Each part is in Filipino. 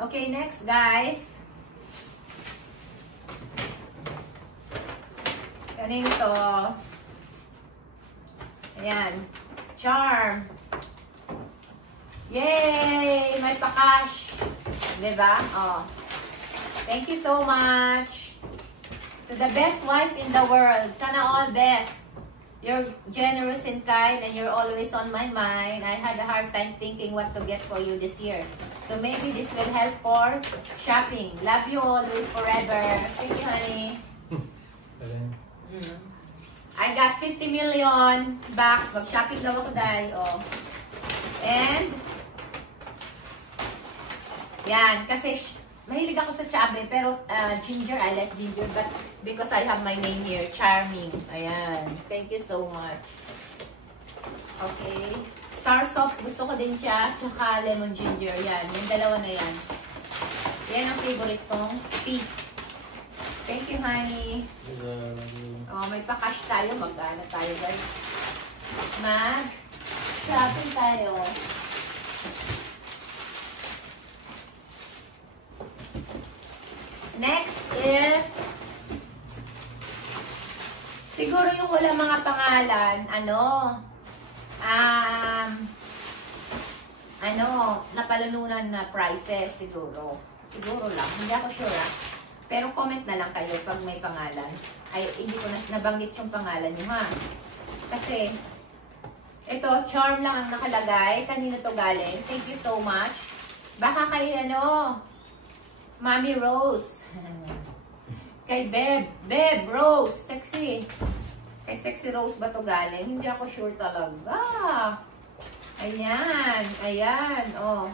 Okay, next guys. Kanino to? Ayan. Charm. Yay! May pa-cash. Diba? Oh. Thank you so much. To the best wife in the world. Sana all best. You're generous and kind and you're always on my mind. I had a hard time thinking what to get for you this year. So maybe this will help for shopping. Love you always, forever. Thank you, honey. I got 50 million bucks. Mag-shopping daw ako dahil. Oh. And, yan. Kasi, mahilig ako sa chabe. Pero, ginger, I like ginger. But, because I have my name here, Charming. Ayan. Thank you so much. Okay. Soursop, gusto ko din siya. Tsaka lemon ginger. Yan. Yung dalawa na yan. Yan ang favorite kong tea. Thank you, honey. Oh, may pa-cash tayo. Mag-ano tayo, guys. Mag-shopping tayo. Next is siguro yung wala mga pangalan, napalanunan na prices siguro. Siguro lang. Hindi ako sure. Pero comment na lang kayo pag may pangalan. Ay, hindi ko nabanggit yung pangalan nyo, ha? Kasi, ito, charm lang ang nakalagay. Kanino to galing? Thank you so much. Baka kay, Mami Rose. Kay Beb Rose. Sexy. Kay Sexy Rose ba to galing? Hindi ako sure talaga. Ayan. Ayan. Oh.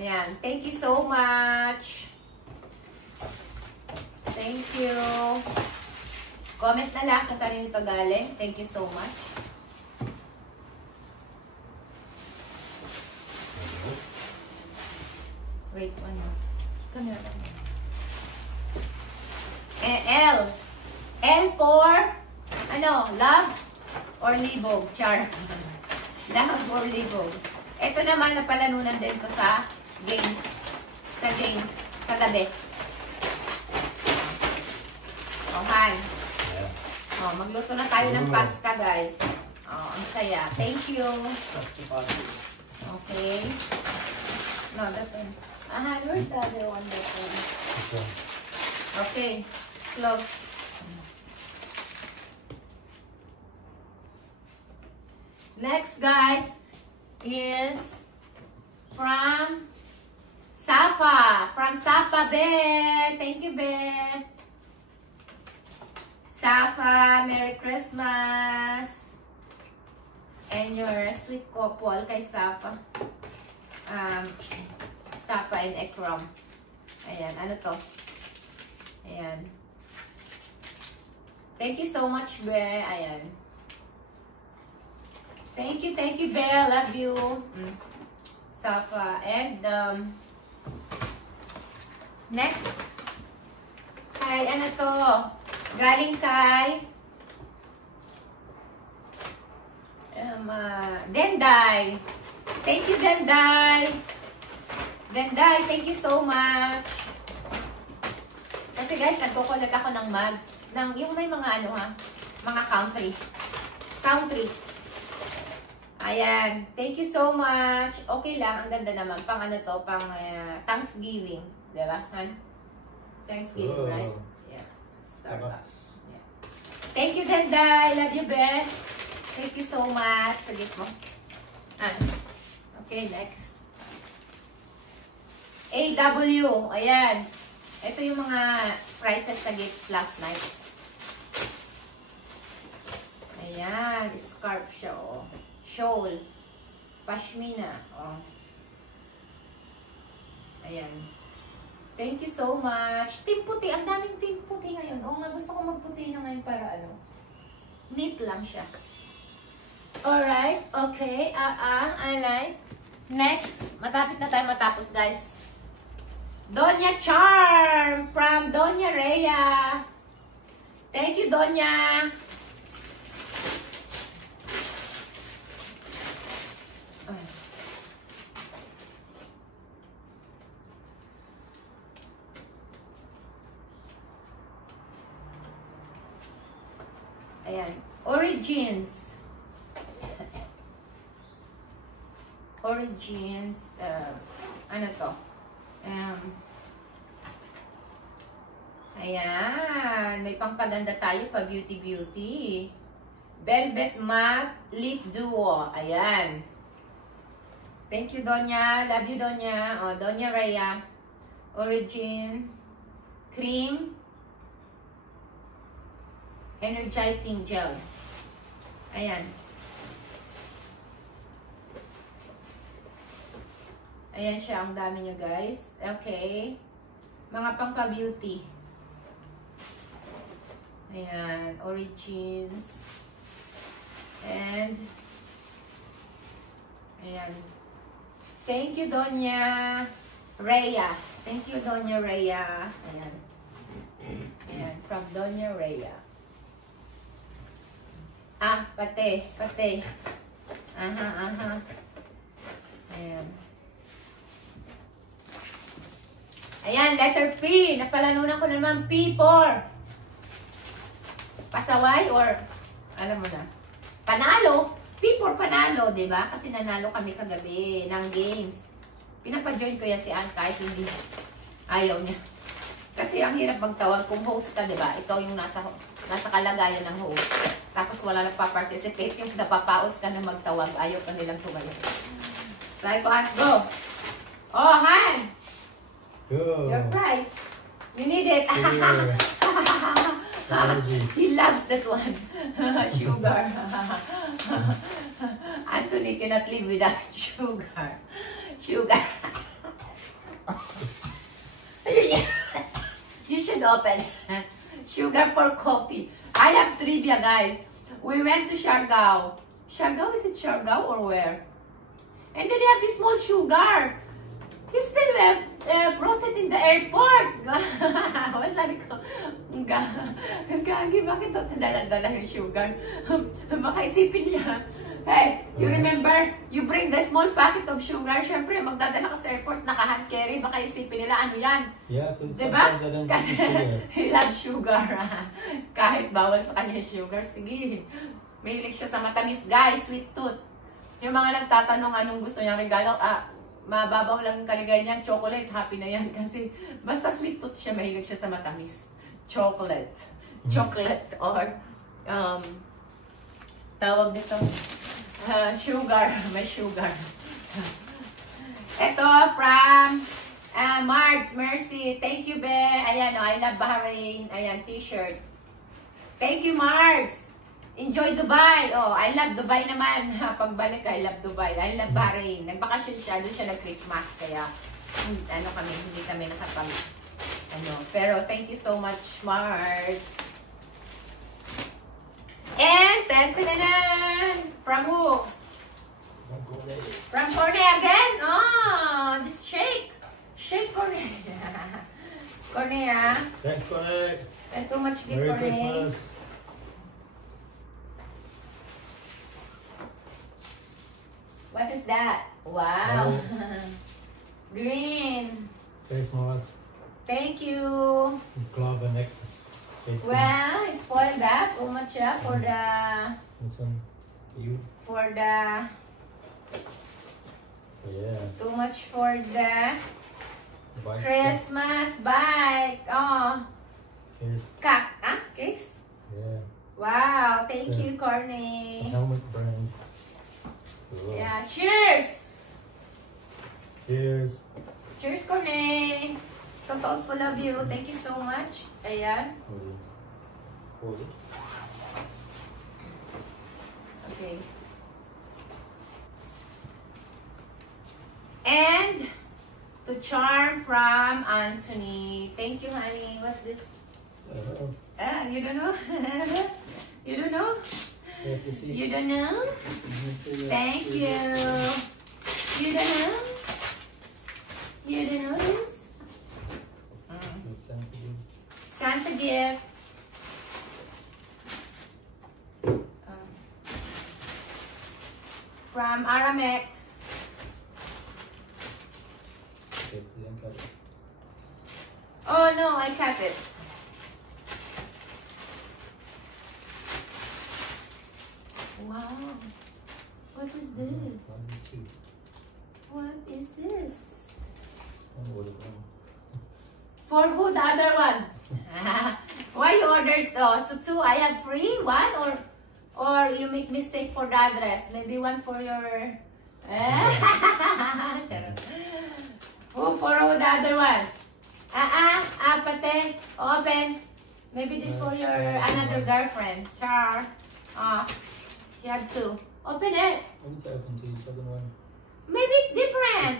Ayan. Thank you so much. Thank you. Comment na lang kung kanino ito galing. Thank you so much. Wait, one more. Come here. L for, love or libog? Char. Love or libog. Ito naman, napalanunan din ko sa games. Sa games. Kagabi. Oh, Han. Oh, magluto na tayo ng pasta, guys. Oh, ang saya. Thank you. Okay. No, that one. Han, where's the other one? That one? Okay. Close. Next, guys, is from Safa. From Safa, Be. Thank you, Be. Safa, Merry Christmas. And your sweet couple kay Safa. Safa and Ekram. Ayan, ano to? Ayan. Thank you so much, Be. Ayan. Thank you, Be. Love you. Safa. And, next. Ay, ano to? Galing kay Denday. Thank you, Denday. Denday, thank you so much. Kasi guys, nagkukulag ako ng mugs. Yung may mga mga countries. Ayan. Thank you so much. Okay lang, ang ganda naman. Pang pang Thanksgiving. Diba, Han? Thanksgiving, right? Yeah. Starbucks. Yeah. Thank you, Denday. Love you, Beth. Thank you so much. Sagit mo. Okay, next. AW. Ayan. Ito yung mga prices sa gifts last night. Ayan. Scarf siya, oh. Shawl. Pashmina. Oh. Ayan. Thank you so much. Team puti. Ang daming team puti ngayon. Oo nga, gusto ko magputi na ngayon para neat lang siya. Alright. Okay. I like. Next. Matapit na tayo matapos, guys. Donya Charm from Donya Rhea. Thank you, Donya. Ayan. Origins. Origins. Ano to? Ayan. May pangpaganda tayo pa. Beauty. Velvet Matte Lip Duo. Ayan. Thank you, Donya. Love you, Donya. O, Donya Rhea. Origin. Cream. Energizing Gel. Ayan. Ayan siya. Ang dami nyo, guys. Okay. Mga pangpa-beauty. Ayan. Origins. And ayan. Thank you, Donya Rhea. Thank you, Donya Rhea. Ayan. Ayan. From Donya Rhea. Ah, pati. Aha. Ayan. Ayan, letter P. Napalanunan ko naman P4. Pasaway or, alam mo na, panalo. P4 panalo, diba? Kasi nanalo kami kagabi ng games. Pinapajoin ko yan si Ann kahit hindi ayaw niya. Kasi ang hirap magtawag kung host ka, diba? Ikaw yung nasa kalagayan ng host. Tapos wala nagpa-participate, yung napapaos ka na magtawag, ayaw ka nilang tumayo. Sabi ko, Han, go! Oh, Han! Go! Your prize! You need it! He loves that one. Sugar. Anthony cannot live without sugar. Sugar. You should open. Sugar for coffee. I have trivia, guys. We went to Siargao. Siargao? Is it Siargao or where? And then they have this small sugar. He still brought it in the airport. Sabi ko, Gagi, bakit ito dala-dala yung sugar? Baka isipin niya, hey, you remember, you bring the small packet of sugar, syempre, magdadala ka sa airport, naka-hand carry, baka isipin nila, ano yan? Yeah, because diba? Kasi he loves sugar. Kahit bawal sa kanya sugar, sige. Mahilig siya sa matamis, guys, sweet tooth. Yung mga nagtatanong anong gusto niyang regalo, mababaw lang kaligay niyan, chocolate, happy na yan. Kasi basta sweet tooth siya, mahilig siya sa matamis. Chocolate. Chocolate or tawag nito sugar. May sugar. Ito from Margs Mercy. Thank you, Be. Ayan, I love Bahrain. Ayan, t-shirt. Thank you, Margs. Enjoy Dubai. Oh, I love Dubai naman. Pagbalik, I love Dubai. I love Bahrain. Nagbakasyon siya. Doon siya nag-Christmas. Kaya, ano kami, hindi kami nakapag, pero thank you so much, Mars. And, from who? From Cornea again? Oh, this shake. Shake Cornea. Cornea. Thanks, Cornea. And too much gift, Merry Cornea. Christmas. What is that? Wow. Green. Thanks, Mars. Thank you. Glove and neck. Well, it's spoiled that. Too much for the... This one, you. For the... Yeah. Too much for the Bike Christmas bike. Oh. Yes. Case? Yeah. Wow. Thank So, you, It's a Corny. helmet brand. Cool. Yeah. Cheers. Cheers. Cheers, Corny. So thoughtful of you. Thank you so much. Ayan. What was it? Okay. And to charm from Anthony. Thank you, honey. What's this? You don't know? You don't know? You have to see. You don't know? Let me see Thank you. You don't know? You don't know this? What's that for you? Santa gift. From Aramex. Okay, you didn't cut it. Oh no, I cut it. Wow. What is this? 1, 2. What is this? What is wrong? For who? The other one? Why you ordered so 2? I have free 1 or you make mistake for the address? Maybe 1 for your. Who for who? The other one? Pate. Open. Maybe this for your another girlfriend. Char. You have 2. Open it. I need to open 2, so I don't know. Maybe it's The different.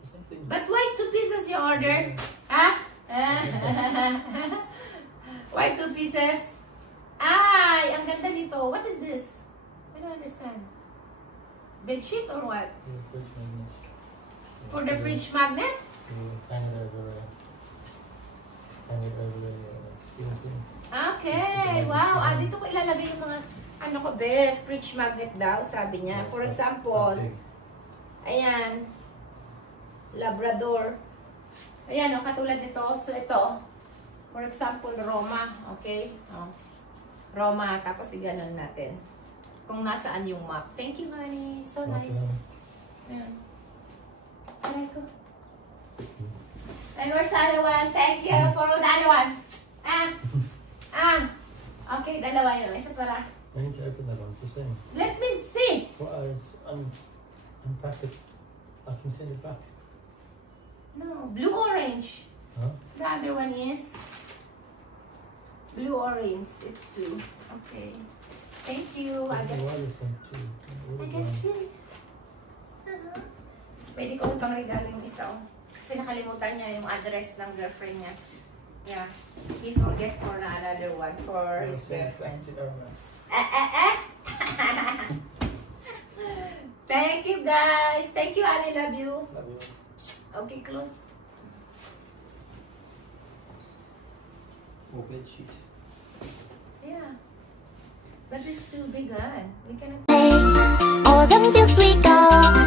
same thing. But why 2 pieces you ordered? Huh? Why 2 pieces? Ay, ang ganda nito. What is this? I don't understand. Bed sheet or what? Yeah, fridge magnets. For the fridge magnet? You hang it over a steel thing. Okay. Wow. Dito ko ilalagay yung mga ano ko, fridge magnet daw, sabi niya. For example, Okay. ayan, Labrador. Ayan, katulad nito. So, ito. For example, Roma. Okay? Roma. Tapos, iganon natin. Kung nasaan yung map. Thank you, honey. So nice. Ayan. Aray ko. And where's the other one? Thank you for the other one. Okay, dalawa yun. Isa para. I need to open that one, it's the same. Let me see. Well, unpack it. I can send it back. No, blue-orange. Huh? The other one is blue-orange. It's 2. Okay. Thank you. I There's got a wireless one too. I got 2. Pwede ko pang regalo yung isa. Kasi nakalimutan niya yung address ng girlfriend niya. Yeah. He forget for another one for his girlfriend. Thank you, guys. Thank you, Ali. Love you. Love you. Okay, close. Or bed sheet. Yeah. But it's too big, huh? We cannot. All them feels sweet, girl.